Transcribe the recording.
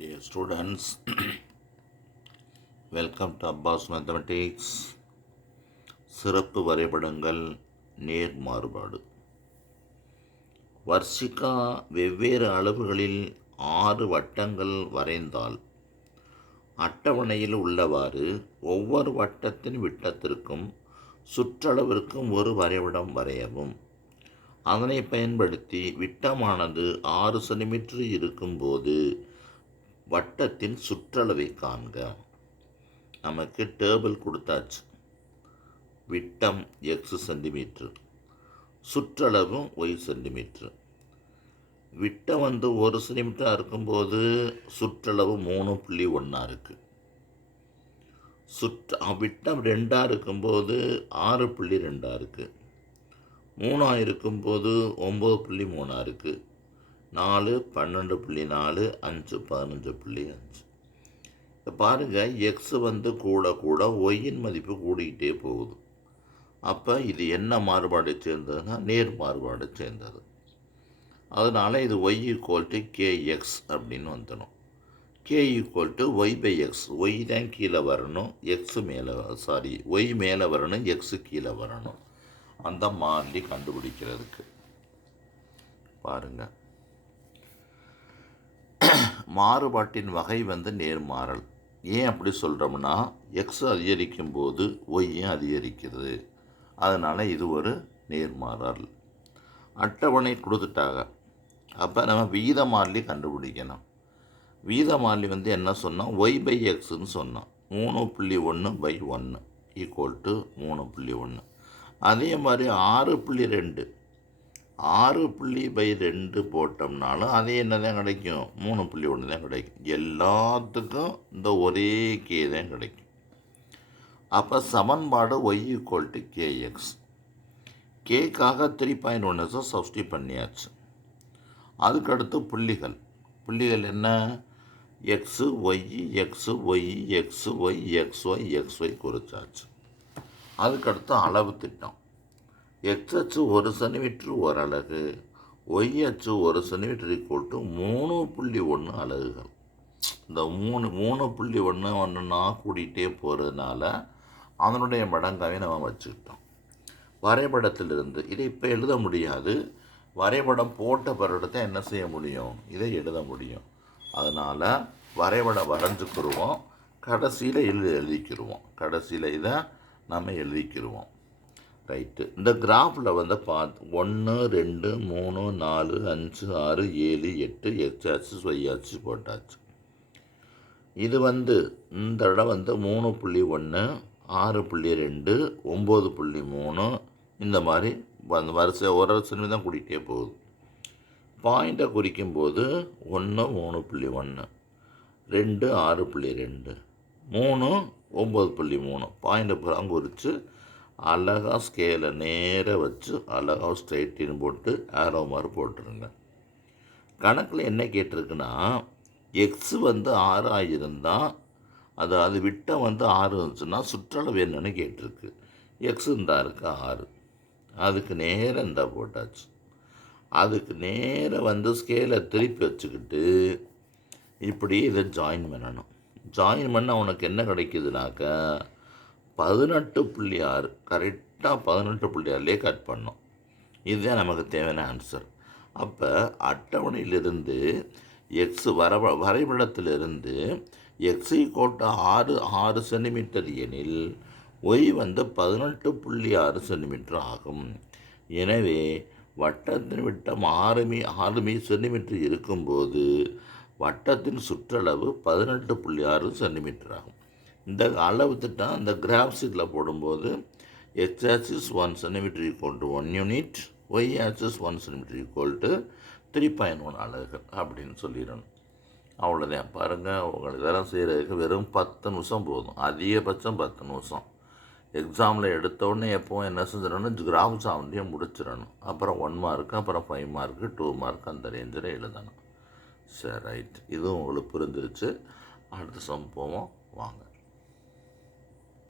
Dear students, welcome to Abbas Mathematics. சிறப்பு வரைபடங்கள் நேர் மாறுபாடு. வர்ஷிகா வெவ்வேறு அளவுகளில் 6 வட்டங்கள் வரைந்தால் அட்டவணையில் உள்ளவாறு ஒவ்வொரு வட்டத்தின் விட்டத்திற்கும் சுற்றளவிற்கும் ஒரு வரைபடம் வரையவும். அதனை பயன்படுத்தி விட்டமானது 6 சென்டிமீட்டர் இருக்கும்போது வட்டத்தின் சுற்றளவை காண்க. நமக்கு டேபிள் கொடுத்தாச்சு. விட்டம் எக்ஸ் சென்டிமீட்டர், சுற்றளவும் ஒய் சென்டிமீட்டர். விட்டம் 1 சென்டிமீட்டராக இருக்கும்போது சுற்றளவு 3.1 இருக்குது. விட்டம் 2 இருக்கும்போது 6.2 இருக்குது. 3 இருக்கும்போது 9.3 இருக்குது. 4 12.4, 5 15.5. இப்போ பாருங்கள், எக்ஸ் கூட கூட ஒய்யின் மதிப்பு கூடிக்கிட்டே போகுது. அப்போ இது என்ன மாறுபாடை சேர்ந்ததுன்னா நேர் மாறுபாடை சேர்ந்தது. அதனால் இது ஒய் ஈக்குவல் டு கேஎக்ஸ் அப்படின்னு வந்துடும். K equal to y by x. Y தான் கீழே வரணும், ஒய் மேலே வரணும், எக்ஸு கீழே வரணும். அந்த மாறிலி கண்டுபிடிக்கிறதுக்கு பாருங்கள், மாறுபாட்டின் வகை நேர்மாறல். ஏன் அப்படி சொல்கிறோம்னா, எக்ஸ் அதிகரிக்கும் போது ஒய்யும் அதிகரிக்கிறது. அதனால் இது ஒரு நேர்மாறல். அட்டவணை கொடுத்துட்டாங்க. அப்போ நம்ம வீத மாறிலி கண்டுபிடிக்கணும். வீத மாறிலி என்ன சொன்னோம்? ஒய் பை எக்ஸ்ன்னு சொன்னோம். 3.1 பை 1 ஈக்குவல் டு 3.1. அதே மாதிரி 6.2 6.2 போட்டோம்னாலும் அதே என்ன தான் கிடைக்கும்? 3.1 தான் கிடைக்கும். எல்லாத்துக்கும் இந்த ஒரே கே தான் கிடைக்கும். அப்போ சமன்பாடு ஒய் ஈக்குவல் டு கேஎக்ஸ். கேக்காக 3.1 சப்ஸ்டியூட் பண்ணியாச்சு. அதுக்கடுத்து புள்ளிகள் என்ன? X Y X Y X Y X Y X Y குறிச்சாச்சு. அதுக்கடுத்து அளவு திட்டம். எக்ஸ் அச்சு 1 சென்டிமீட்டர் ஒரு அலகு, ஒய் அச்சு 1 சென்டிமீட்டர் ஈக்குவல் டு 3.1 அலகுகள். இந்த 3.1 கூட்டிகிட்டே போகிறதுனால அதனுடைய மடங்காவே நம்ம வச்சுக்கிட்டோம். வரைபடத்திலிருந்து இதை இப்போ எழுத முடியாது. வரைபடம் போட்ட பிறகு தான் என்ன செய்ய முடியும்? இதை எழுத முடியும். அதனால் வரைபடம் வரைஞ்சிக்கிடுவோம், கடைசியில் எழுதிக்கிடுவோம். கடைசியில் இதை நம்ம எழுதிக்கிடுவோம். ரைட்டு. இந்த கிராஃபில் 1 2 3 4 5 6 7 8 எக்ஸ் ஆக்சிஸ் ஒய் ஆக்சிஸ் போட்டாச்சு. இது இந்த இடம் 3.1 6.2 9.3 இந்த மாதிரி வரிசை ஒரு சின்ன தான் கூட்டிகிட்டே போகுது. பாயிண்ட்டை குறிக்கும்போது 1 3.1, 2 6.2, 3 9.3 பாயிண்ட்டை புறம் குறித்து அழகாக ஸ்கேலை நேராக வச்சு அழகாக ஸ்ட்ரைட்டின்னு போட்டு ஆரோ மாதிரி போட்டுருங்க. கணக்கில் என்ன கேட்டிருக்குன்னா, எக்ஸு 6 இருந்தால் அது விட்டம் 6 இருந்துச்சுன்னா சுற்றளவு என்னன்னு கேட்டிருக்கு. எக்ஸு இருக்கு 6. அதுக்கு நேராக போட்டாச்சு. அதுக்கு நேராக ஸ்கேலை திருப்பி வச்சுக்கிட்டு இப்படி இதை ஜாயின் பண்ணணும். ஜாயின் பண்ண உனக்கு என்ன கிடைக்குதுனாக்கா 18.6 கரெக்டாக 18.6லே கட் பண்ணோம். இதுதான் நமக்கு தேவையான ஆன்சர். அப்போ அட்டவணையிலிருந்து எக்ஸ் வரைபடத்திலிருந்து எக்ஸ் ஈக்குவல் டு 6 சென்டிமீட்டர் எனில் ஒய் 18.6 சென்டிமீட்டர் ஆகும். எனவே வட்டத்தின் விட்டம் 6 சென்டிமீட்டர் இருக்கும்போது வட்டத்தின் சுற்றளவு 18.6 சென்டிமீட்டர் ஆகும். இந்த அளவு திட்டம் இந்த கிராஃப் ஷீட்டில் போடும்போது x axis 1 centimetre equal to 1 unit, y axis 1 centimetre equal to 3.1 அலகுகள் அப்படின்னு சொல்லிடணும். அவ்வளோதான். பாருங்கள், உங்களுக்கு இதெல்லாம் செய்கிறதுக்கு வெறும் 10 நிமிஷம் போதும். அதிகபட்சம் 10 நிமிஷம். எக்ஸாமில் எடுத்தோடனே எப்போவும் என்ன செஞ்சிடணும்? கிராஃப் சாவண்டியை முடிச்சிடணும். அப்புறம் 1 மார்க்கு, அப்புறம் 5 மார்க்கு, 2 மார்க் அந்த ரேஞ்சில் எழுதணும். சரி, ரைட். இதுவும் உங்களுக்கு புரிஞ்சிருச்சு. அடுத்த சம் போவோம் வாங்க.